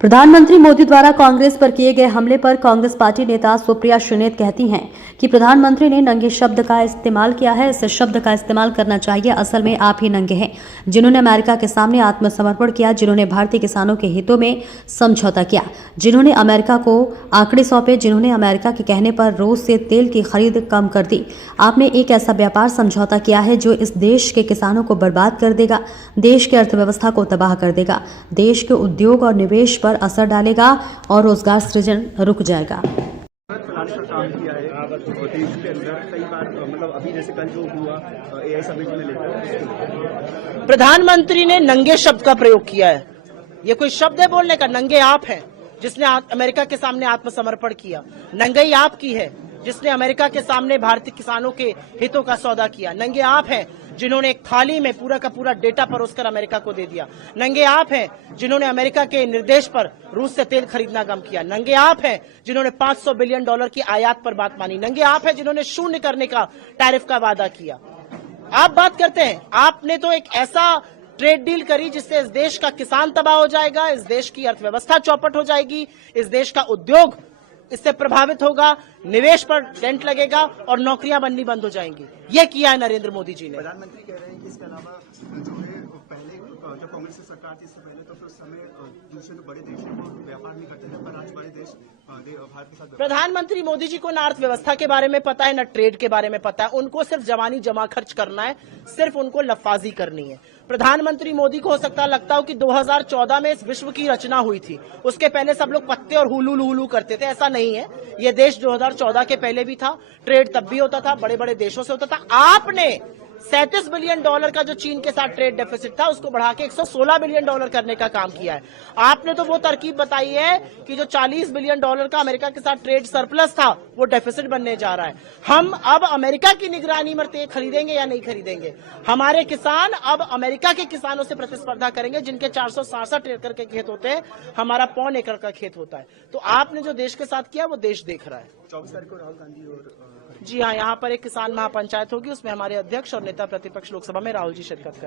प्रधानमंत्री मोदी द्वारा कांग्रेस पर किए गए हमले पर कांग्रेस पार्टी नेता सुप्रिया श्रीनेत कहती हैं कि प्रधानमंत्री ने नंगे शब्द का इस्तेमाल किया है। इस शब्द का इस्तेमाल करना चाहिए। असल में आप ही नंगे हैं, जिन्होंने अमेरिका के सामने आत्मसमर्पण किया, जिन्होंने भारतीय किसानों के हितों में समझौता किया, जिन्होंने अमेरिका को आंकड़े सौंपे, जिन्होंने अमेरिका के कहने पर रूस से तेल की खरीद कम कर दी। आपने एक ऐसा व्यापार समझौता किया है जो इस देश के किसानों को बर्बाद कर देगा, देश की अर्थव्यवस्था को तबाह कर देगा, देश के उद्योग और निवेश पर असर डालेगा और रोजगार सृजन रुक जाएगा। काम किया है और देश के अंदर कई बार मतलब अभी जैसे कल जो हुआ एआई समिट में लेकर प्रधानमंत्री ने नंगे शब्द का प्रयोग किया है। ये कोई शब्द है बोलने का? नंगे आप हैं जिसने अमेरिका के सामने आत्मसमर्पण किया, नंगई आप की है जिसने अमेरिका के सामने भारतीय किसानों के हितों का सौदा किया, नंगे आप हैं जिन्होंने एक थाली में पूरा का पूरा डेटा परोसकर अमेरिका को दे दिया, नंगे आप हैं जिन्होंने अमेरिका के निर्देश पर रूस से तेल खरीदना कम किया, नंगे आप हैं जिन्होंने $500 बिलियन की आयात पर बात मानी, नंगे आप हैं जिन्होंने शून्य करने का टैरिफ का वादा किया। आप बात करते हैं, आपने तो एक ऐसा ट्रेड डील करी जिससे इस देश का किसान तबाह हो जाएगा, इस देश की अर्थव्यवस्था चौपट हो जाएगी, इस देश का उद्योग इससे प्रभावित होगा, निवेश पर डेंट लगेगा और नौकरियां बननी बंद हो जाएंगी। ये किया है नरेंद्र मोदी जी ने। प्रधानमंत्री कह रहे हैं कि इसके अलावा जो है पहले जब कांग्रेस की सरकार थी इससे पहले तो फिर उस समय दूसरे बड़े देशों को व्यापार नहीं करते थे, पर आज बड़े देश भारत के साथ। प्रधानमंत्री मोदी जी को न अर्थव्यवस्था के बारे में पता है, न ट्रेड के बारे में पता है। उनको सिर्फ जवानी जमा खर्च करना है, सिर्फ उनको लफाजी करनी है। प्रधानमंत्री मोदी को हो सकता लगता हो कि 2014 में इस विश्व की रचना हुई थी, उसके पहले सब लोग पत्ते और हुलू करते थे। ऐसा नहीं है। ये देश 2014 के पहले भी था, ट्रेड तब भी होता था, बड़े बड़े देशों से होता था। आपने $37 बिलियन का जो चीन के साथ ट्रेड डेफिसिट था उसको बढ़ा के $116 बिलियन करने का काम किया है। आपने तो वो तरकीब बताई है कि जो $40 बिलियन का अमेरिका के साथ ट्रेड सरप्लस था वो डेफिसिट बनने जा रहा है। हम अब अमेरिका की निगरानी में तेल खरीदेंगे या नहीं खरीदेंगे? हमारे किसान अब अमेरिका के किसानों से प्रतिस्पर्धा करेंगे जिनके 467 एकड़ के खेत होते हैं, हमारा 1.25 एकड़ का खेत होता है। तो आपने जो देश के साथ किया वो देश देख रहा है। 24 तारीख को राहुल गांधी और जी हाँ, यहाँ पर एक किसान महापंचायत होगी, उसमें हमारे अध्यक्ष और नेता प्रतिपक्ष लोकसभा में राहुल जी शिरकत करेंगे।